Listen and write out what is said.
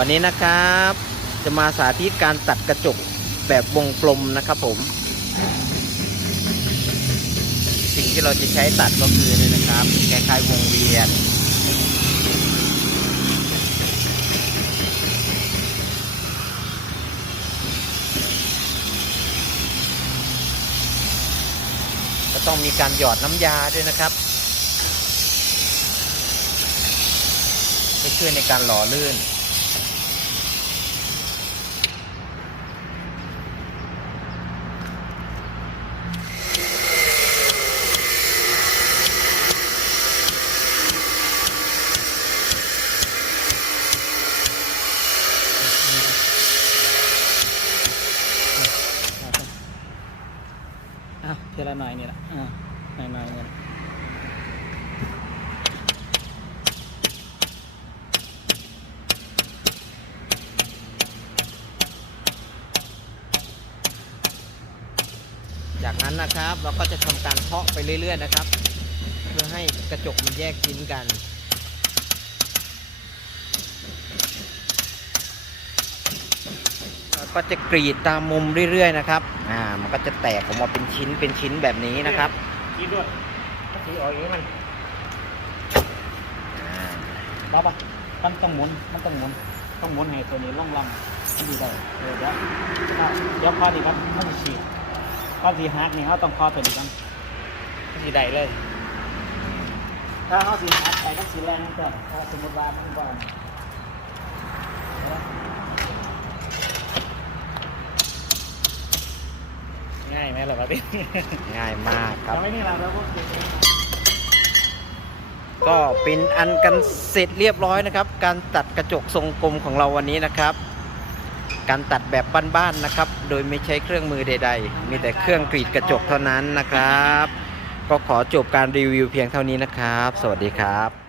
วันนี้นะครับ จะมาสาธิตการตัดกระจกแบบวงกลมนะครับผม สิ่งที่เราจะใช้ตัดก็คือนี่นะครับคล้ายๆวงเวียน ก็ต้องมีการหยอดน้ำยาด้วยนะครับเพื่อช่วยในการหล่อลื่น อ้าวเทละหน่อยนี่แหละอ่าหน่อยหน่อยๆนี่แหละจากนั้นนะครับเราก็จะทำการเพาะไปเรื่อยๆนะครับ เพื่อให้กระจกมันแยกชิ้นกัน ก็จะกรีดตามมุมเรื่อยๆนะครับ อ่า มันก็จะแตกออกมาเป็นชิ้นเป็นชิ้นแบบนี้นะครับกินด้วยสีออกอย่างนี้มันอ่าบ้าปะมันต้องหมุน มันต้องหมุน ต้องหมุนให้ตัวนี้ล่องล่องมันดีได้เดี๋ยวเดี๋ยวเดี๋ยวพอดีครับมันจะฉีดพอดีฮักนี่เขาต้องพอตัวนี้กันมันดีได้เลย ถ้าเขาสีฮักไปก็สีแรงเกินถ้าสมมติว่ามันบ่อนายไหมล่ะครับพี่ง่ายมากครับ ทำไม่นี่เราแล้วพวกก็เป็นอันกันเสร็จเรียบร้อยนะครับ การตัดกระจกทรงกลมของเราวันนี้นะครับ การตัดแบบบ้านๆนะครับ โดยไม่ใช้เครื่องมือใด ๆ มีแต่เครื่องกรีดกระจกเท่านั้นนะครับ ก็ขอจบการรีวิวเพียงเท่านี้นะครับ สวัสดีครับ